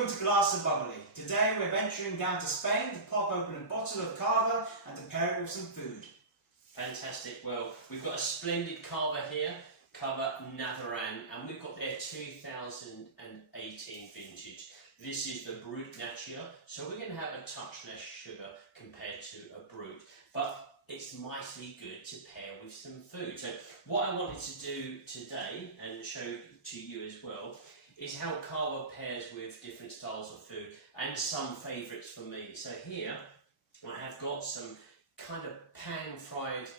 Welcome to Glass of Bubbly. Today we're venturing down to Spain to pop open a bottle of Cava and to pair it with some food. Fantastic. Well, we've got a splendid Cava here, Cava Naveran, and we've got their 2018 vintage. This is the Brut Nature, so we're going to have a touch less sugar compared to a Brut, but it's mightily good to pair with some food. So what I wanted to do today, and show to you as well, is how Cava pairs with different styles of food and some favourites for me. So here I have got some kind of pan-fried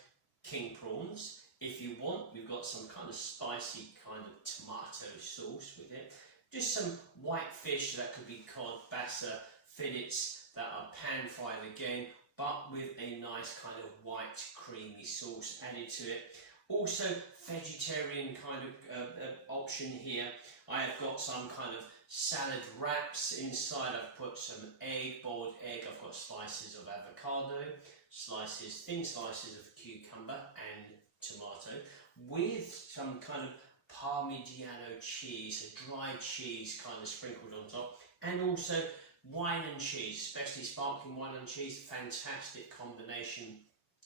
king prawns. If you want, we've got some kind of spicy kind of tomato sauce with it. Just some white fish, that could be cod, bassa, fillets that are pan-fried again, but with a nice kind of white creamy sauce added to it. Also vegetarian kind of option here. I have got some kind of salad wraps inside. I've put some egg, boiled egg. I've got slices of avocado, thin slices of cucumber and tomato, with some kind of Parmigiano cheese, a dried cheese kind of sprinkled on top, and also wine and cheese, especially sparkling wine and cheese. Fantastic combination.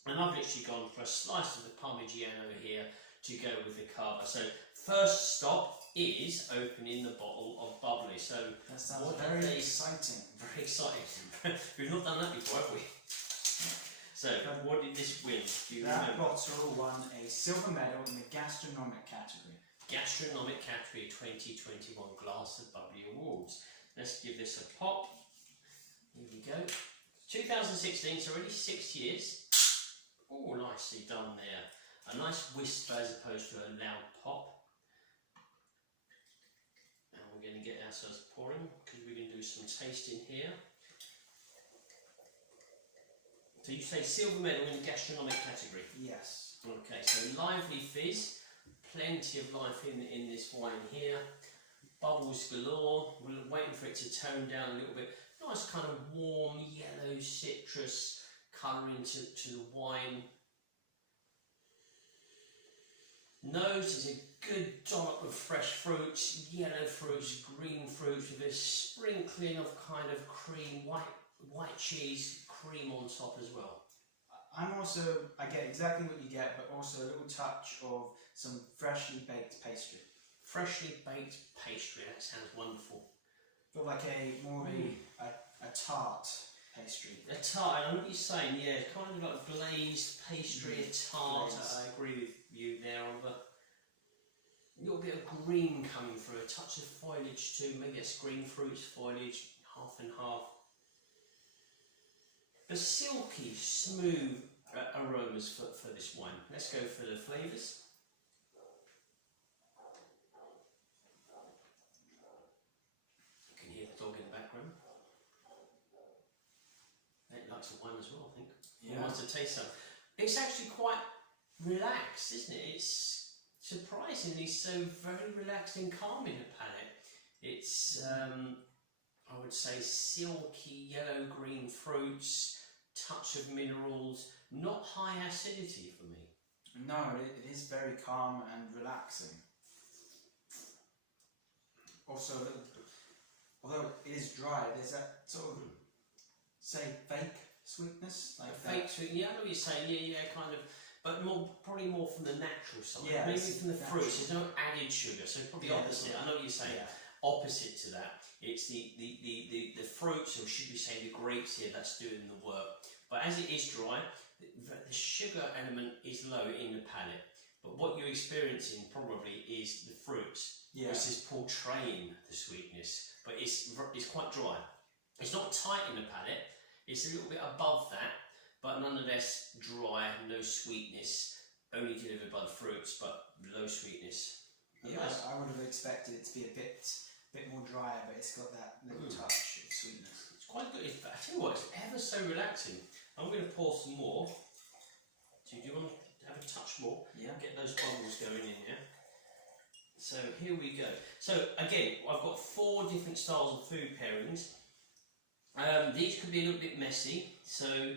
And I've literally gone for a slice of the Parmigiano here to go with the Cava. So first stop is opening the bottle of Bubbly. So that sounds very exciting. Very exciting. We've not done that before, have we? So what did this win? Do you that remember? bottle won a silver medal in the gastronomic category. Gastronomic category 2021 Glass of Bubbly Awards. Let's give this a pop. Here we go. 2016, so already 6 years. Oh, nicely done there. A nice whisper as opposed to a loud pop. And we're going to get ourselves pouring because we're going to do some tasting here. So you say silver medal in the gastronomic category? Yes. Okay, so lively fizz. Plenty of life in this wine here. Bubbles galore. We're waiting for it to tone down a little bit. Nice kind of warm yellow citrus colour into the wine. Nose is a good dollop of fresh fruits, yellow fruits, green fruits, with a sprinkling of kind of cream, white cheese, cream on top as well. I get exactly what you get, but also a little touch of some freshly baked pastry. Freshly baked pastry, that sounds wonderful. Feel like a tart pastry. A tart, I know what you're saying, yeah, kind of like glazed pastry, a tart. Glaze. I agree with you there, Oliver. A little bit of green coming through, a touch of foliage too, maybe it's green fruits, foliage, half and half. But silky, smooth aromas for this wine. Let's go for the flavours. You can hear the dog in the background. It likes the wine as well, I think. Yeah. It wants to taste some. It's actually quite relaxed, isn't it? It's surprisingly so very relaxed and calm in the palate. It's, I would say, silky yellow-green fruits, touch of minerals, not high acidity for me. No, it is very calm and relaxing. Also, although it is dry, there's that sort of, say, fake sweetness. Like fake sweet, yeah, I know what you're saying, yeah, kind of, but probably more from the natural side, yeah, maybe from the natural. fruits. There's no added sugar, so probably opposite. I know what you're saying. Yeah. Opposite to that, it's the fruits, or should we say the grapes here, that's doing the work. But as it is dry, the sugar element is low in the palate. But what you're experiencing probably is the fruits, which is portraying the sweetness. But it's quite dry. It's not tight in the palate. It's a little bit above that, but nonetheless dry, no sweetness, only delivered by the fruits, but low sweetness. Yeah, I would have expected it to be a bit more drier, but it's got that little touch of sweetness. It's quite good. I tell you what, it's ever so relaxing. I'm going to pour some more. Do you want to have a touch more? Yeah. Get those bubbles going in, yeah? So here we go. So again, I've got 4 different styles of food pairings. These could be a little bit messy, so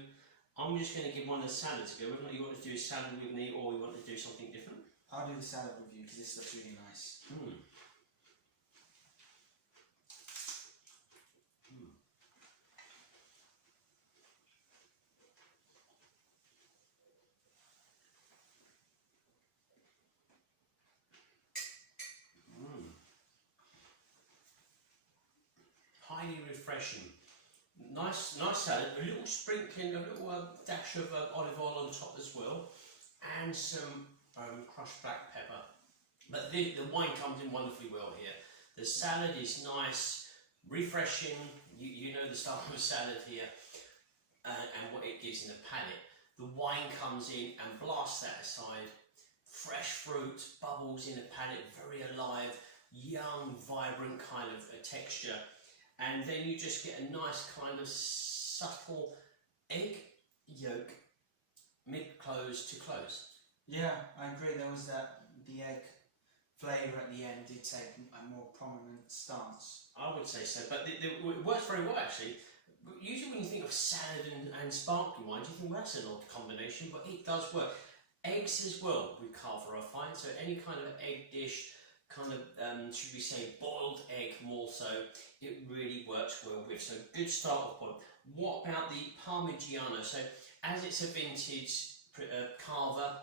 I'm just going to give one a salad to go. Whether or not you want to do a salad with me or you want to do something different. I'll do the salad with you because this looks really nice. highly refreshing. Nice salad, a little sprinkling, a little dash of olive oil on top as well, and some crushed black pepper. But the wine comes in wonderfully well here. The salad is nice, refreshing. You know the style of salad here, and what it gives in the palate. The wine comes in and blasts that aside. Fresh fruit, bubbles in the palate, very alive, young, vibrant kind of a texture. And then you just get a nice kind of subtle egg yolk mid-close to close. Yeah, I agree. There was the egg flavour at the end did take a more prominent stance. I would say so, but it works very well actually. Usually when you think of salad and sparkling wine, you think, well, that's an odd combination, but it does work. Eggs as well with Cava, I find, so any kind of egg dish, kind of, should we say, boiled egg more so, it really works well with. So good start off point. What about the Parmigiano? So as it's a vintage Cava,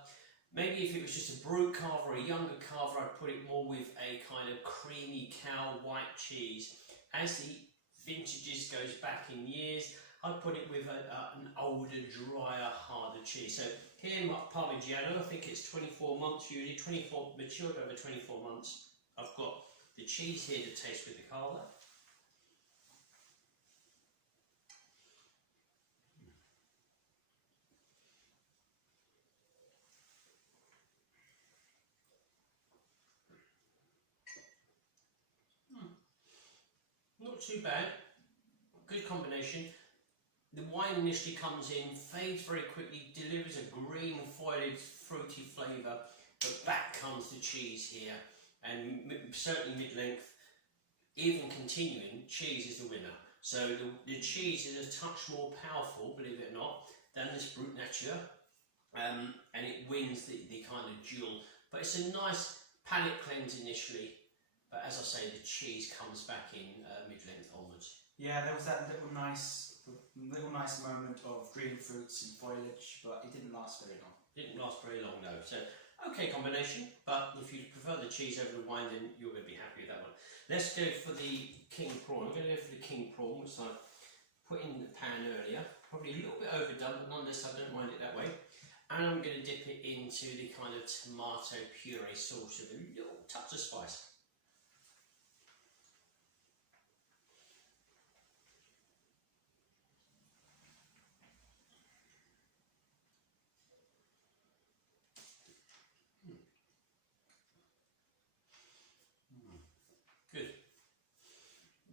maybe if it was just a Brut Cava or a younger Cava, I'd put it more with a kind of creamy cow white cheese. As the vintages goes back in years, I'd put it with an older, drier, harder cheese. So here in Parmigiano, I think it's 24 months usually, matured over 24 months. I've got the cheese here to taste with the Cava. Not too bad, good combination. The wine initially comes in, fades very quickly, delivers a green, foliage, fruity flavour, but back comes the cheese here, and certainly mid-length, even continuing, cheese is the winner. So the cheese is a touch more powerful, believe it or not, than this Brut Nature, and it wins the kind of duel. But it's a nice palate cleanse initially, but as I say, the cheese comes back in mid-length onwards. Yeah, there was that little nice moment of green fruits and foliage, but it didn't last very long. Didn't last very long, no. So, okay combination, but if you prefer the cheese over the wine, then you're going to be happy with that one. Let's go for the king prawn. I'm going to go for the king prawn, which I put in the pan earlier. Probably a little bit overdone, but nonetheless I don't mind it that way. And I'm going to dip it into the kind of tomato puree sauce with a little touch of spice. Good.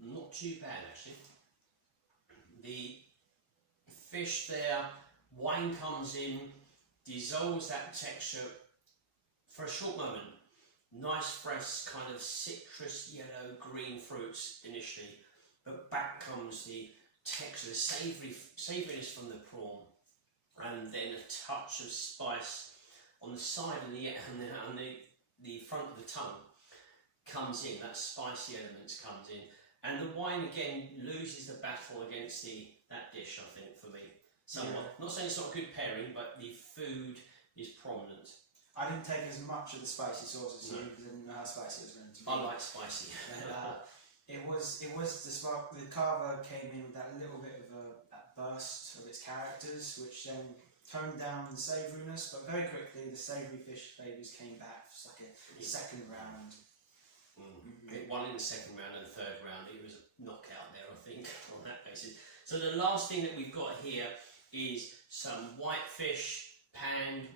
Not too bad actually. The fish there, wine comes in, dissolves that texture for a short moment. Nice fresh kind of citrus, yellow, green fruits initially, but back comes the texture, the savouriness from the prawn, and then a touch of spice on the side of the front of the tongue comes in, that spicy elements comes in, and the wine again loses the battle against that dish, I think, for me, somewhat. Yeah. Not saying it's not a good pairing, but the food is prominent. I didn't take as much of the spicy sauce as you, because I didn't know how spicy it was going to be. I like spicy. It was the Cava came in with that little bit of a burst of its characters, which then toned down the savouriness, but very quickly the savoury fish flavours came back. It's like a second round. It won in the second round and the third round. It was a knockout there, I think, on that basis. So the last thing that we've got here is some white fish panned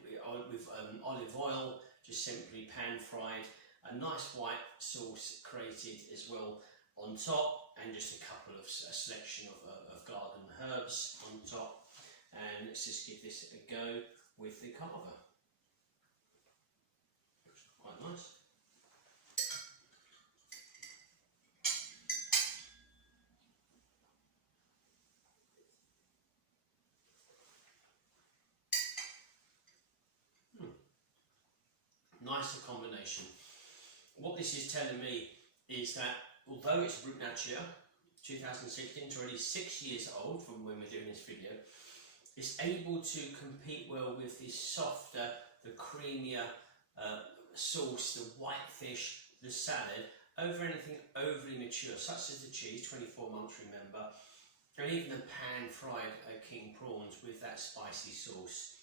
with olive oil, just simply pan fried. A nice white sauce created as well on top, and just a selection of garden herbs on top. And let's just give this a go with the Cava. Looks quite nice. Nicer combination. What this is telling me is that although it's Brut Nature 2016, it's already 6 years old from when we're doing this video, it's able to compete well with the softer, the creamier sauce, the white fish, the salad, over anything overly mature, such as the cheese, 24 months, remember, and even the pan-fried king prawns with that spicy sauce.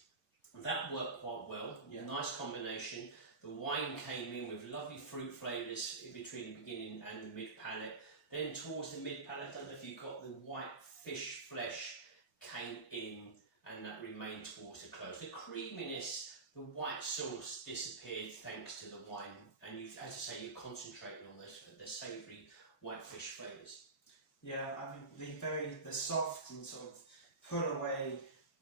That worked quite well. Yeah. Nice combination. The wine came in with lovely fruit flavours in between the beginning and the mid-palate. Then towards the mid-palate, I don't know if you got the white fish flesh came in, and that remained towards the close. The creaminess, the white sauce disappeared thanks to the wine, and you, as I say, you're concentrating on the savoury white fish flavours. Yeah, I mean the soft and sort of pull away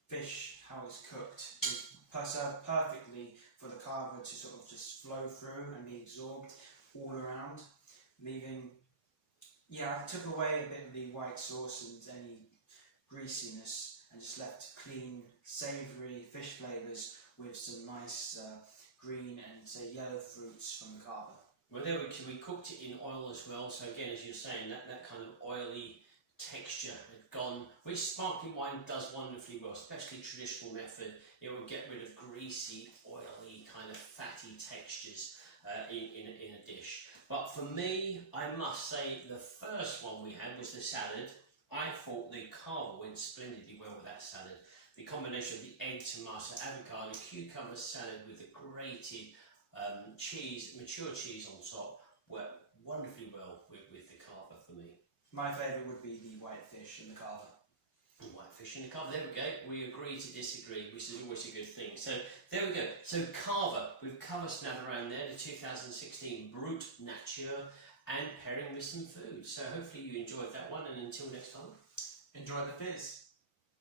fish, how it's cooked, is served perfectly for the cava to sort of just flow through and be absorbed all around, leaving. Yeah, I took away a bit of the white sauce and any greasiness, and just left clean, savoury fish flavours with some nice green and say yellow fruits from the cava. Well, there we cooked it in oil as well, so again, as you're saying, that kind of oily texture had gone, which sparkling wine does wonderfully well, especially traditional method. It will get rid of greasy, oily, kind of fatty textures in a dish. But for me, I must say, the first one we had was the salad. I thought the cava went splendidly well with that salad. The combination of the egg, tomato, avocado, cucumber salad with the grated cheese, mature cheese on top, worked wonderfully well with the cava for me. My favourite would be the white fish in the cava. White fish in the cava, there we go. We agree to disagree, which is always a good thing. So there we go. So cava, with Cava Naveran there, the 2016 Brut Nature, and pairing with some food. So hopefully you enjoyed that one, and until next time. Enjoy the fizz.